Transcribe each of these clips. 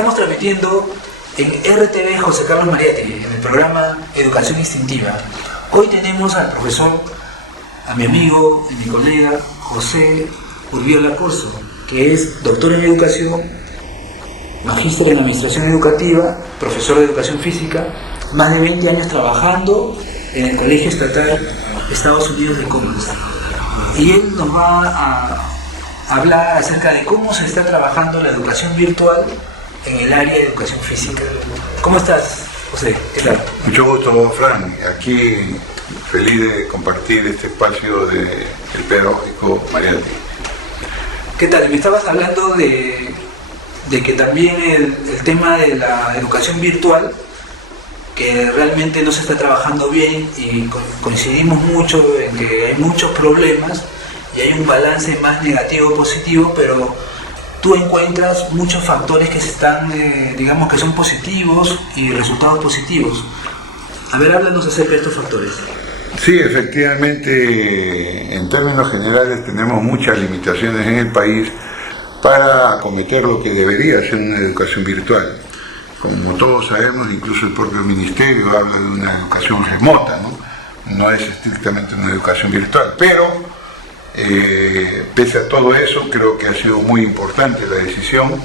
Estamos transmitiendo en RTV José Carlos Mariátegui, en el programa Educación Instintiva. Hoy tenemos al profesor, a mi amigo y mi colega José Urbiola Corso, que es doctor en educación, magíster en administración educativa, profesor de educación física, más de 20 años trabajando en el Colegio Estatal Estados Unidos de Commerce. Y él nos va a hablar acerca de cómo se está trabajando la educación virtual en el área de educación física. ¿Cómo estás, José? ¿Qué tal? Mucho gusto, Fran. Aquí feliz de compartir este espacio del pedagógico Mariátegui. ¿Qué tal? Me estabas hablando de que también el tema de la educación virtual, que realmente no se está trabajando bien, y coincidimos mucho en que hay muchos problemas y hay un balance más negativo positivo, pero tú encuentras muchos factores que se están, digamos que son positivos y resultados positivos. A ver, háblanos acerca de estos factores. Sí, efectivamente, en términos generales tenemos muchas limitaciones en el país para acometer lo que debería ser una educación virtual. Como todos sabemos, incluso el propio ministerio habla de una educación remota, ¿no? No es estrictamente una educación virtual, pero pese a todo eso, creo que ha sido muy importante la decisión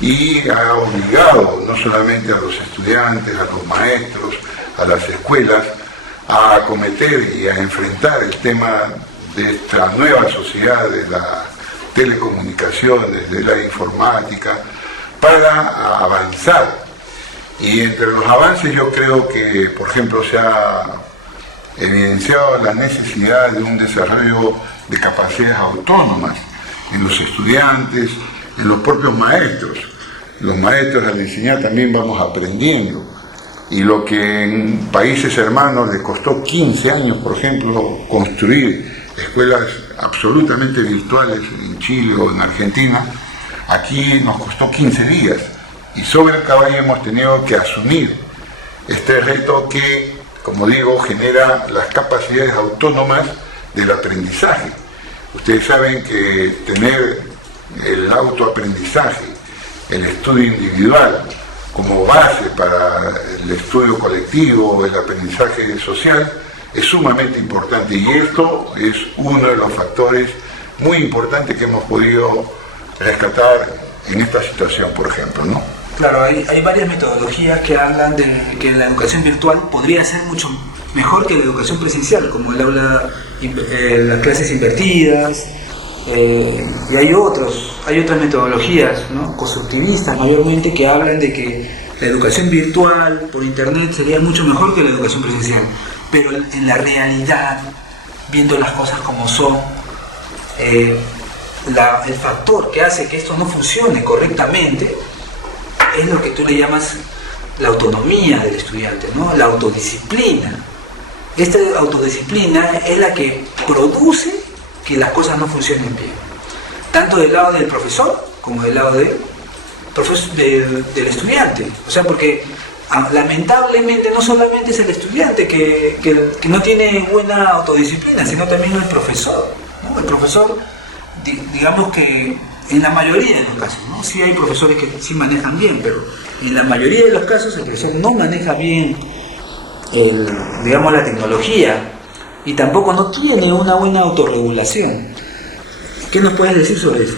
y ha obligado no solamente a los estudiantes, a los maestros, a las escuelas, a acometer y a enfrentar el tema de esta nueva sociedad de las telecomunicaciones, de la informática, para avanzar. Y entre los avances yo creo que, por ejemplo, se ha evidenciado la necesidad de un desarrollo de capacidades autónomas en los estudiantes, en los propios maestros. Los maestros al enseñar también vamos aprendiendo. Y lo que en países hermanos les costó 15 años, por ejemplo, construir escuelas absolutamente virtuales en Chile o en Argentina, aquí nos costó 15 días. Y sobre el caballo hemos tenido que asumir este reto que, como digo, genera las capacidades autónomas del aprendizaje. Ustedes saben que tener el autoaprendizaje, el estudio individual, como base para el estudio colectivo, el aprendizaje social, es sumamente importante, y esto es uno de los factores muy importantes que hemos podido rescatar en esta situación, por ejemplo, ¿no? Claro, hay varias metodologías que hablan de que la educación virtual podría ser mucho mejor que la educación presencial, como el aula, las clases invertidas, y hay otras metodologías, ¿no?, constructivistas mayormente, que hablan de que la educación virtual por internet sería mucho mejor que la educación presencial, pero en la realidad, viendo las cosas como son, el factor que hace que esto no funcione correctamente es lo que tú le llamas la autonomía del estudiante, ¿no?, la autodisciplina. Esta autodisciplina es la que produce que las cosas no funcionen bien, tanto del lado del profesor como del lado del estudiante. O sea, porque lamentablemente no solamente es el estudiante que no tiene buena autodisciplina, sino también el profesor, ¿no? El profesor, digamos que en la mayoría de los casos, ¿no? Sí hay profesores que sí manejan bien, pero en la mayoría de los casos el profesor no maneja bien digamos, la tecnología, y tampoco no tiene una buena autorregulación. ¿Qué nos puedes decir sobre eso?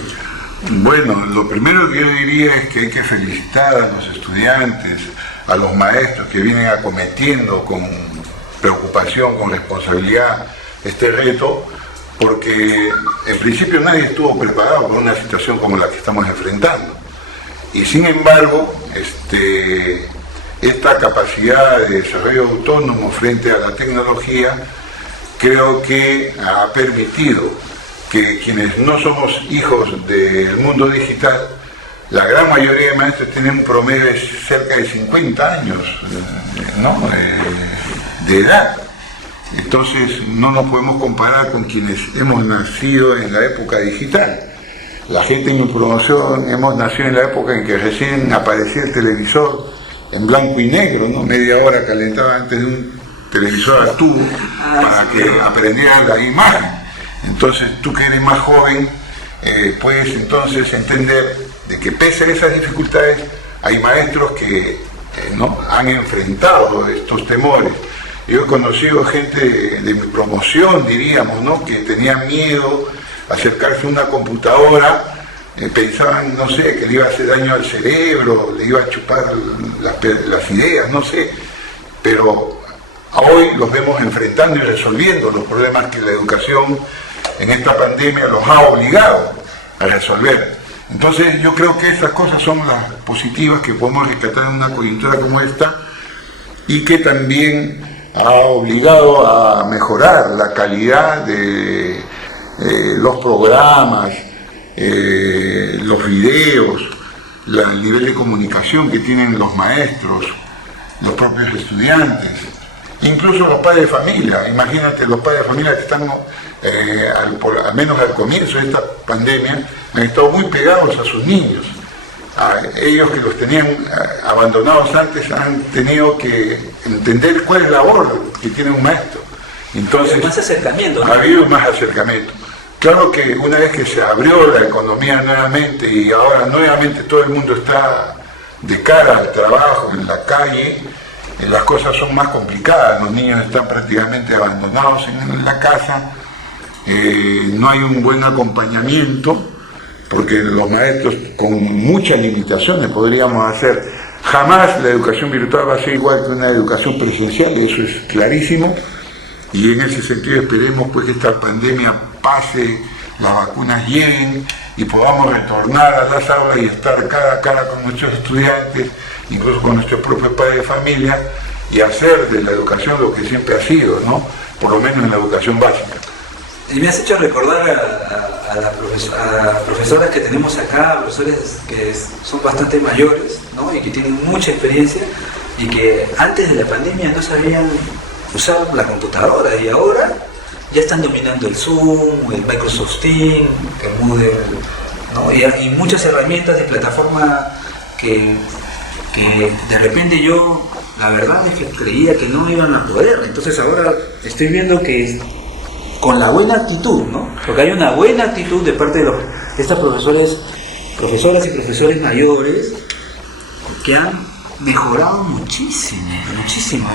Bueno, lo primero que yo diría es que hay que felicitar a los estudiantes, a los maestros que vienen acometiendo con preocupación, con responsabilidad este reto, porque en principio nadie estuvo preparado para una situación como la que estamos enfrentando. Y sin embargo, esta capacidad de desarrollo autónomo frente a la tecnología creo que ha permitido que quienes no somos hijos del mundo digital, la gran mayoría de maestros tienen un promedio de cerca de 50 años, ¿no?, de edad. Entonces no nos podemos comparar con quienes hemos nacido en la época digital. La gente en mi promoción hemos nacido en la época en que recién aparecía el televisor en blanco y negro, ¿no? Media hora calentaba antes de un televisor a tubo para que aprendieran la imagen. Entonces tú, que eres más joven, puedes entonces entender de que pese a esas dificultades hay maestros que ¿no? han enfrentado estos temores. Yo he conocido gente de mi promoción, diríamos, ¿no? que tenía miedo a acercarse a una computadora, pensaban, no sé, que le iba a hacer daño al cerebro, le iba a chupar las ideas, no sé, pero hoy los vemos enfrentando y resolviendo los problemas que la educación en esta pandemia los ha obligado a resolver. Entonces yo creo que esas cosas son las positivas que podemos rescatar en una coyuntura como esta, y que también ha obligado a mejorar la calidad de los programas, los videos, el nivel de comunicación que tienen los maestros, los propios estudiantes, incluso los padres de familia. Imagínate, los padres de familia que están, al menos al comienzo de esta pandemia, han estado muy pegados a sus niños. Ellos que los tenían abandonados antes han tenido que entender cuál es la labor que tiene un maestro. Entonces, más acercamiento, ¿no? Ha habido más acercamiento. Claro que una vez que se abrió la economía nuevamente y ahora nuevamente todo el mundo está de cara al trabajo, en la calle, las cosas son más complicadas. Los niños están prácticamente abandonados en la casa, no hay un buen acompañamiento, porque los maestros con muchas limitaciones podríamos hacer. Jamás la educación virtual va a ser igual que una educación presencial, eso es clarísimo, y en ese sentido esperemos pues que esta pandemia pase, las vacunas lleguen y podamos retornar a las aulas y estar cara a cara con nuestros estudiantes, incluso con nuestros propios padres de familia, y hacer de la educación lo que siempre ha sido, ¿no? Por lo menos en la educación básica. Y me has hecho recordar a las profesoras que tenemos acá, profesores que son bastante mayores, ¿no? Y que tienen mucha experiencia y que antes de la pandemia no sabían usar la computadora, y ahora ya están dominando el Zoom, el Microsoft Teams, el Moodle, ¿no? Y muchas herramientas de plataforma que de repente yo, la verdad es que creía que no iban a poder. Entonces ahora estoy viendo que con la buena actitud, ¿no? Porque hay una buena actitud de parte de estas profesoras y profesores mayores que han mejorado muchísimo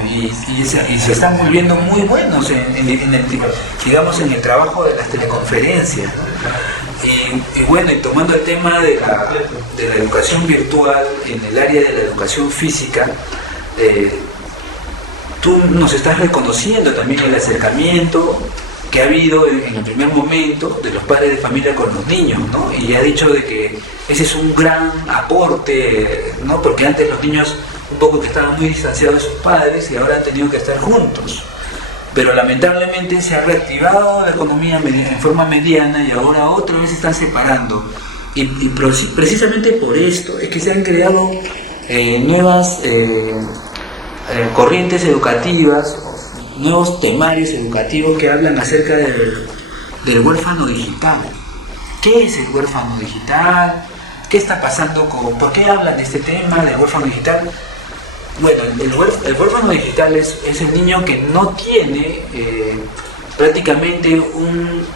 y se están volviendo muy buenos en el trabajo de las teleconferencias, ¿no? Y bueno, y tomando el tema de la educación virtual en el área de la educación física, tú nos estás reconociendo también el acercamiento que ha habido en el primer momento de los padres de familia con los niños, ¿no? Y ha dicho de que ese es un gran aporte, ¿no? Porque antes los niños un poco que estaban muy distanciados de sus padres y ahora han tenido que estar juntos. Pero lamentablemente se ha reactivado la economía en forma mediana y ahora otra vez se están separando. Y precisamente por esto es que se han creado nuevas corrientes educativas, nuevos temarios educativos que hablan acerca del huérfano digital. ¿Qué es el huérfano digital? ¿Qué está pasando por qué hablan de este tema del huérfano digital? Bueno, el huérfano digital es el niño que no tiene prácticamente un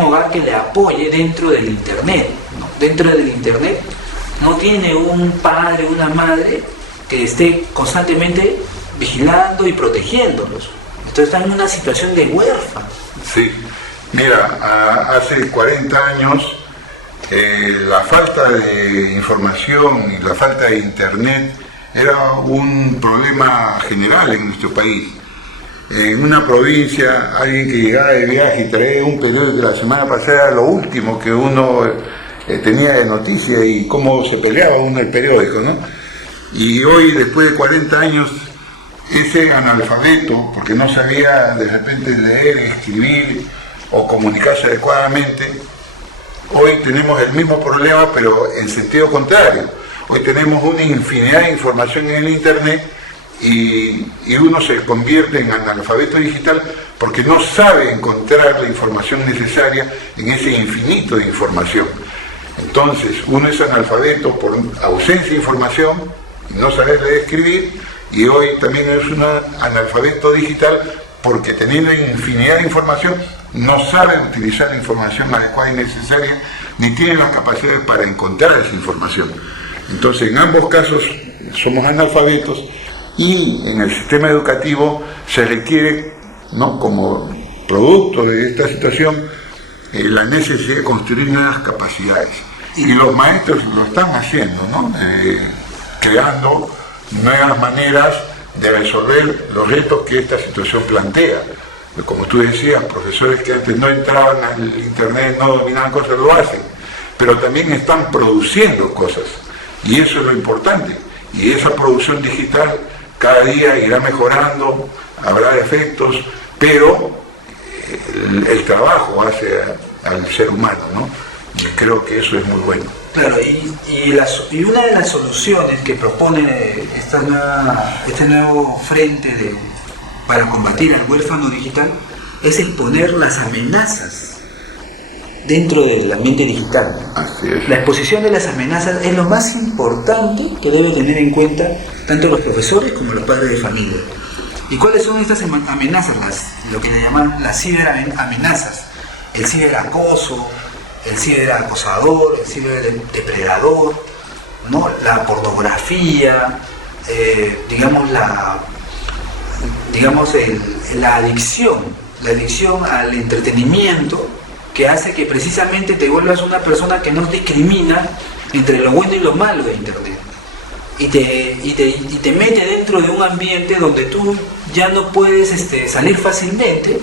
hogar que le apoye dentro del internet, ¿no? Dentro del internet no tiene un padre, una madre que esté constantemente vigilando y protegiéndolos. Entonces están en una situación de huérfano. Sí, mira, hace 40 años la falta de información y la falta de internet era un problema general en nuestro país. En una provincia, alguien que llegaba de viaje y traía un periódico de la semana pasada era lo último que uno tenía de noticia y cómo se peleaba uno el periódico, ¿no? Y hoy, después de 40 años, ese analfabeto, porque no sabía de repente leer, escribir o comunicarse adecuadamente, hoy tenemos el mismo problema pero en sentido contrario. Hoy tenemos una infinidad de información en el internet y uno se convierte en analfabeto digital porque no sabe encontrar la información necesaria en ese infinito de información. Entonces uno es analfabeto por ausencia de información, no saber leer y escribir, y hoy también es un analfabeto digital porque teniendo infinidad de información no sabe utilizar la información adecuada y necesaria, ni tiene las capacidades para encontrar esa información. Entonces, en ambos casos somos analfabetos y en el sistema educativo se requiere, ¿no?, como producto de esta situación, la necesidad de construir nuevas capacidades. Y los maestros lo están haciendo, ¿no?, creando nuevas maneras de resolver los retos que esta situación plantea. Como tú decías, profesores que antes no entraban al internet, no dominaban cosas, lo hacen, pero también están produciendo cosas, y eso es lo importante. Y esa producción digital cada día irá mejorando, habrá efectos, pero el trabajo hace al ser humano, ¿no? Y creo que eso es muy bueno. Claro, y una de las soluciones que propone este nuevo frente para combatir al huérfano digital es exponer las amenazas dentro del ambiente digital. Así es. La exposición de las amenazas es lo más importante que debe tener en cuenta tanto los profesores como los padres de familia. ¿Y cuáles son estas amenazas? Lo que le llaman las ciberamenazas, el ciberacoso, el ciberacosador, el ciberdepredador, ¿no?, la pornografía, la adicción al entretenimiento, que hace que precisamente te vuelvas una persona que no discrimina entre lo bueno y lo malo de Internet. Y te mete dentro de un ambiente donde tú ya no puedes salir fácilmente,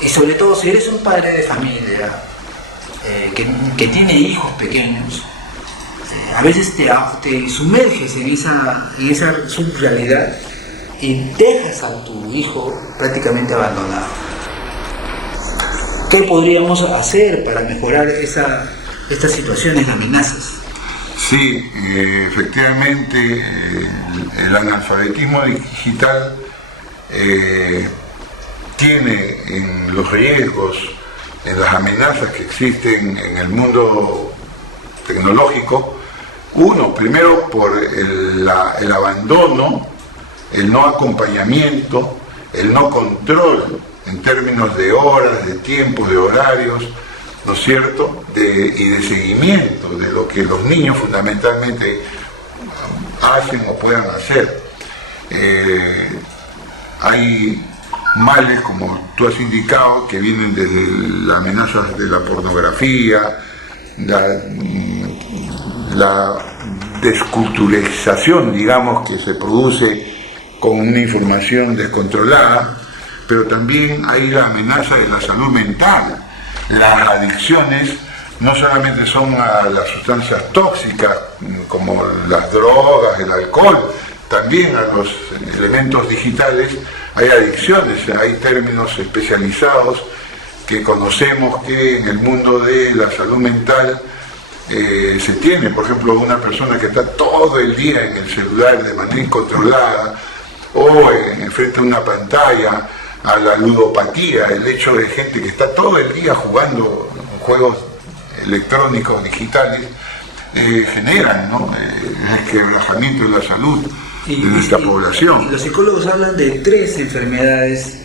y sobre todo si eres un padre de familia que tiene hijos pequeños, a veces te sumerges en esa subrealidad y dejas a tu hijo prácticamente abandonado. ¿Qué podríamos hacer para mejorar estas situaciones de amenazas? Sí, efectivamente, el analfabetismo digital tiene en los riesgos, en las amenazas que existen en el mundo tecnológico, primero por el abandono, el no acompañamiento, el no control en términos de horas, de tiempos, de horarios, ¿no es cierto?, y de seguimiento de lo que los niños fundamentalmente hacen o puedan hacer. Hay males, como tú has indicado, que vienen desde las amenazas de la pornografía, la desculturización, digamos, que se produce con una información descontrolada, pero también hay la amenaza de la salud mental. Las adicciones no solamente son a las sustancias tóxicas como las drogas, el alcohol, también a los elementos digitales hay adicciones, hay términos especializados que conocemos que en el mundo de la salud mental se tiene. Por ejemplo, una persona que está todo el día en el celular de manera incontrolada o enfrente a una pantalla, a la ludopatía, el hecho de gente que está todo el día jugando juegos electrónicos, digitales, generan, ¿no?, el quebrantamiento de la salud de nuestra población. Y los psicólogos hablan de 3 enfermedades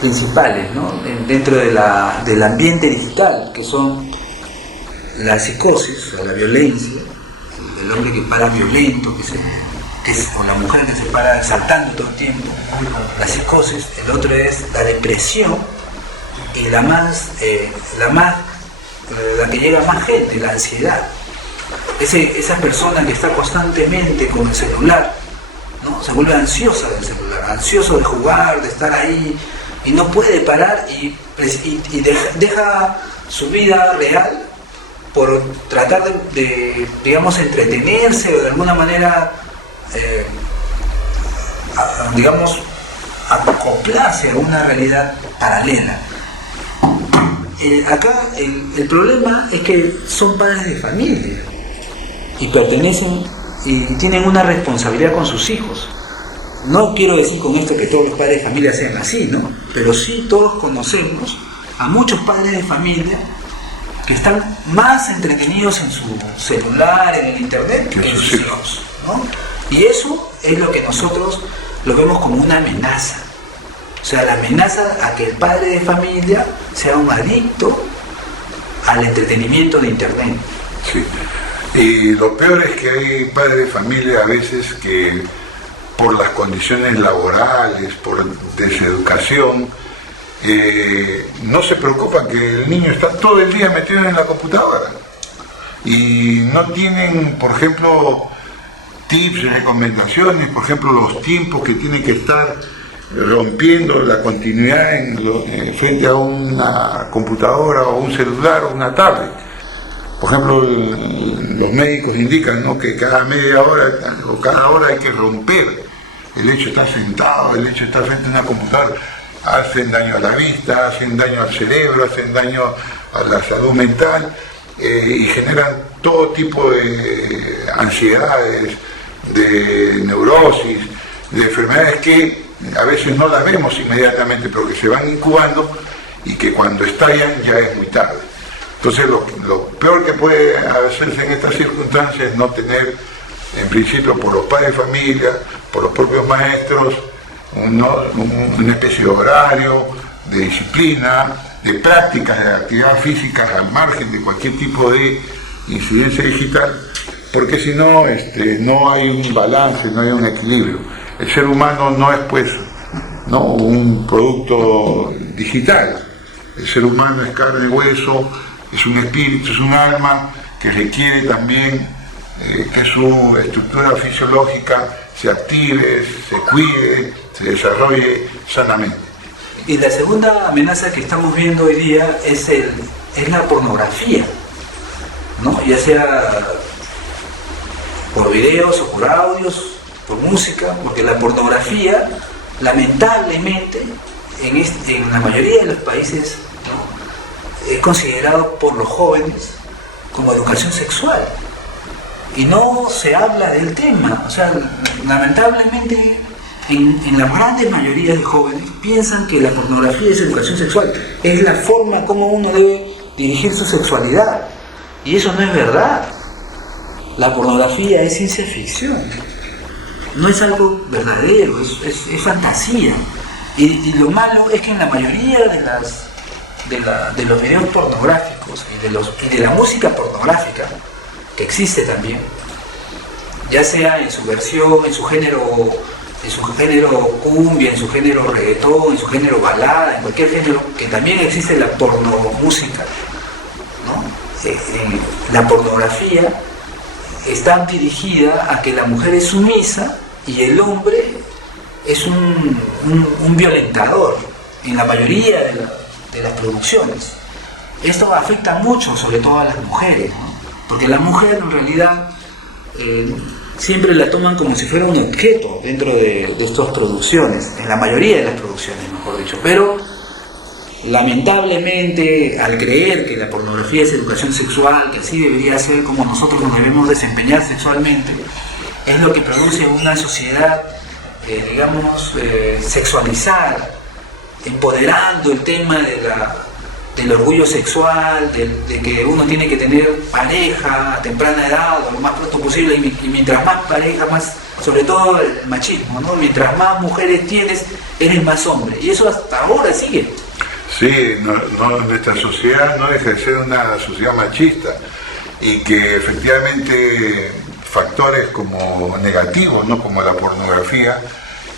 principales, ¿no?, dentro del ambiente digital, que son la psicosis, o la violencia, el hombre que para violento, o la mujer que se para saltando todo el tiempo, la psicosis. El otro es la depresión, y la que llega a más gente, la ansiedad. Esa persona que está constantemente con el celular, ¿no?, se vuelve ansiosa del celular, ansioso de jugar, de estar ahí, y no puede parar, y deja su vida real por tratar de digamos, entretenerse o de alguna manera acoplarse a una realidad paralela. Acá el problema es que son padres de familia y pertenecen y tienen una responsabilidad con sus hijos. No quiero decir con esto que todos los padres de familia sean así, ¿no? Pero sí todos conocemos a muchos padres de familia que están más entretenidos en su celular, en el internet, que en sus hijos, ¿no? Y eso es lo que nosotros lo vemos como una amenaza. O sea, la amenaza a que el padre de familia sea un adicto al entretenimiento de internet. Sí. Y lo peor es que hay padres de familia a veces que por las condiciones laborales, por deseducación, no se preocupan que el niño está todo el día metido en la computadora y no tienen, por ejemplo, tips, recomendaciones, por ejemplo, los tiempos que tiene que estar rompiendo la continuidad frente a una computadora o un celular o una tablet. Por ejemplo, los médicos indican, ¿no?, que cada media hora o cada hora hay que romper el hecho de estar sentado, el hecho de estar frente a una computadora. Hacen daño a la vista, hacen daño al cerebro, hacen daño a la salud mental y generan todo tipo de ansiedades, de neurosis, de enfermedades que a veces no las vemos inmediatamente, pero que se van incubando y que cuando estallan ya es muy tarde. Entonces lo peor que puede hacerse en estas circunstancias es no tener, en principio por los padres de familia, por los propios maestros, una especie de horario, de disciplina, de prácticas de actividad física al margen de cualquier tipo de incidencia digital, porque si no, no hay un balance, no hay un equilibrio. El ser humano no es pues un producto digital. El ser humano es carne y hueso, es un espíritu, es un alma que requiere también que su estructura fisiológica se active, se cuide, se desarrolle sanamente. Y la segunda amenaza que estamos viendo hoy día es la pornografía, ¿no? Ya sea por videos o por audios, por música, porque la pornografía, lamentablemente, en la mayoría de los países, ¿no?, es considerado por los jóvenes como educación sexual. Y no se habla del tema. O sea, lamentablemente, en la grande mayoría de jóvenes piensan que la pornografía es educación sexual. Es la forma como uno debe dirigir su sexualidad. Y eso no es verdad. La pornografía es ciencia ficción. No es algo verdadero, es fantasía. Y lo malo es que en la mayoría de los videos pornográficos y de la música pornográfica, que existe también, ya sea en su versión, en su género cumbia, en su género reggaetón, en su género balada, en cualquier género, que también existe la pornomúsica, ¿no? La pornografía está dirigida a que la mujer es sumisa y el hombre es un violentador en la mayoría de las producciones. Esto afecta mucho, sobre todo a las mujeres, ¿no? Porque la mujer en realidad siempre la toman como si fuera un objeto dentro de estas producciones, en la mayoría de las producciones, mejor dicho. Pero lamentablemente, al creer que la pornografía es educación sexual, que así debería ser como nosotros nos debemos desempeñar sexualmente, es lo que produce una sociedad, sexualizada, empoderando el tema del orgullo sexual, de que uno tiene que tener pareja a temprana edad o lo más pronto posible, y mientras más pareja, más, sobre todo el machismo, ¿no? Mientras más mujeres tienes, eres más hombre, y eso hasta ahora sigue. Sí, nuestra sociedad no deja de ser una sociedad machista, y que efectivamente factores como negativos, ¿no?, como la pornografía,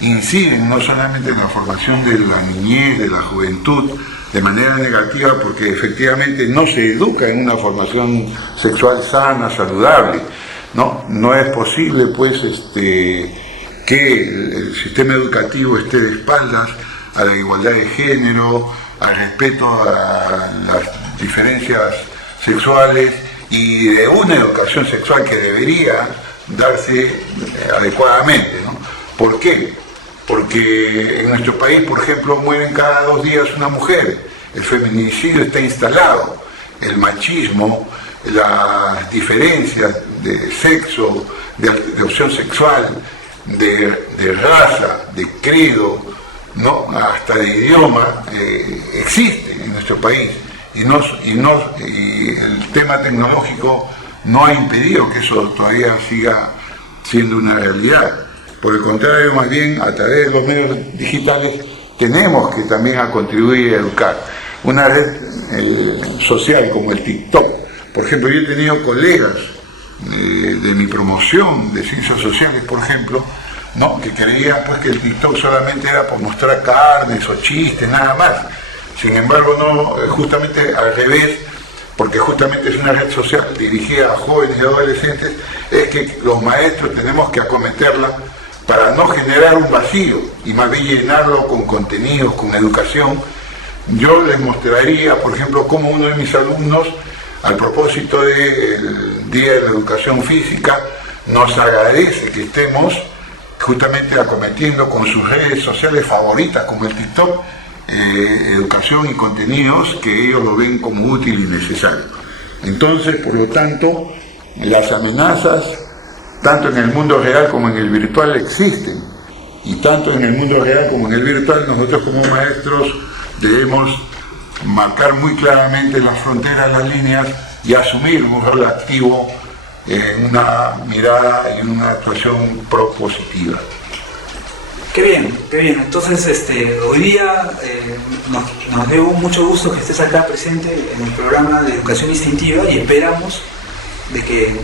inciden no solamente en la formación de la niñez, de la juventud, de manera negativa, porque efectivamente no se educa en una formación sexual sana, saludable, ¿no? No es posible, pues, que el sistema educativo esté de espaldas a la igualdad de género, al respeto a las diferencias sexuales y de una educación sexual que debería darse adecuadamente, ¿no? ¿Por qué? Porque en nuestro país, por ejemplo, mueren cada 2 días una mujer. El feminicidio está instalado. El machismo, las diferencias de sexo, de opción sexual, de raza, de credo, ¿no?, hasta de idioma, existe en nuestro país. Y el tema tecnológico no ha impedido que eso todavía siga siendo una realidad. Por el contrario, más bien, a través de los medios digitales tenemos que también a contribuir a educar. Una red social como el TikTok, por ejemplo, yo he tenido colegas de mi promoción de ciencias sociales, por ejemplo, ¿no? Que creían pues que el TikTok solamente era por mostrar carnes o chistes, nada más. Sin embargo, no, justamente al revés, porque justamente es una red social dirigida a jóvenes y adolescentes, es que los maestros tenemos que acometerla para no generar un vacío y más bien llenarlo con contenidos, con educación. Yo les mostraría, por ejemplo, cómo uno de mis alumnos, al propósito del Día de la Educación Física, nos agradece que estemos justamente acometiendo con sus redes sociales favoritas, como el TikTok, educación y contenidos que ellos lo ven como útil y necesario. Entonces, por lo tanto, las amenazas, tanto en el mundo real como en el virtual, existen. Y tanto en el mundo real como en el virtual, nosotros como maestros debemos marcar muy claramente las fronteras, las líneas y asumir un rol activo en una mirada y en una actuación propositiva. Qué bien, qué bien. Entonces, hoy día nos dio mucho gusto que estés acá presente en el programa de Educación Instintiva y esperamos de que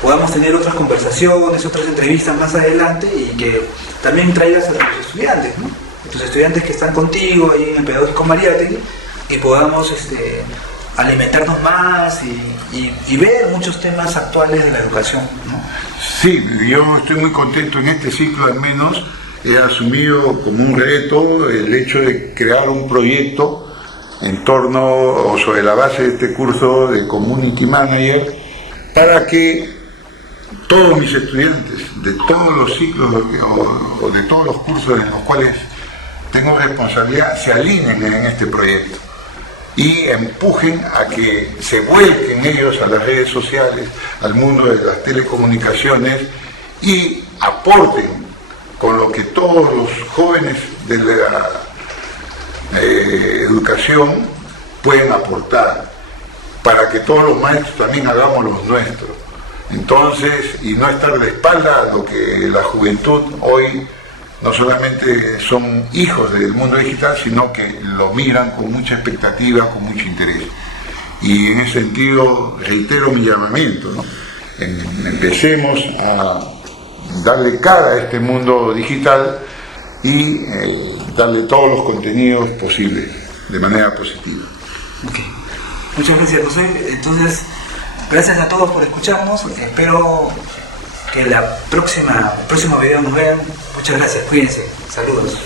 podamos tener otras conversaciones, otras entrevistas más adelante y que también traigas a tus estudiantes, ¿no? Tus estudiantes que están contigo ahí en el Pedagógico Mariátegui y podamos alimentarnos más y ver muchos temas actuales de la educación, ¿no? Sí, yo estoy muy contento en este ciclo, al menos he asumido como un reto el hecho de crear un proyecto en torno o sobre la base de este curso de Community Manager para que todos mis estudiantes de todos los ciclos o de todos los cursos en los cuales tengo responsabilidad se alineen en este proyecto y empujen a que se vuelquen ellos a las redes sociales, al mundo de las telecomunicaciones y aporten con lo que todos los jóvenes de la educación pueden aportar, para que todos los maestros también hagamos los nuestros. Entonces, y no estar de espalda a lo que la juventud hoy no solamente son hijos del mundo digital, sino que lo miran con mucha expectativa, con mucho interés. Y en ese sentido reitero mi llamamiento, ¿no? Empecemos a darle cara a este mundo digital y darle todos los contenidos posibles de manera positiva. Okay. Muchas gracias, José. Entonces, gracias a todos por escucharnos. Espero que el próximo video nos vean. Muchas gracias. Cuídense. Saludos.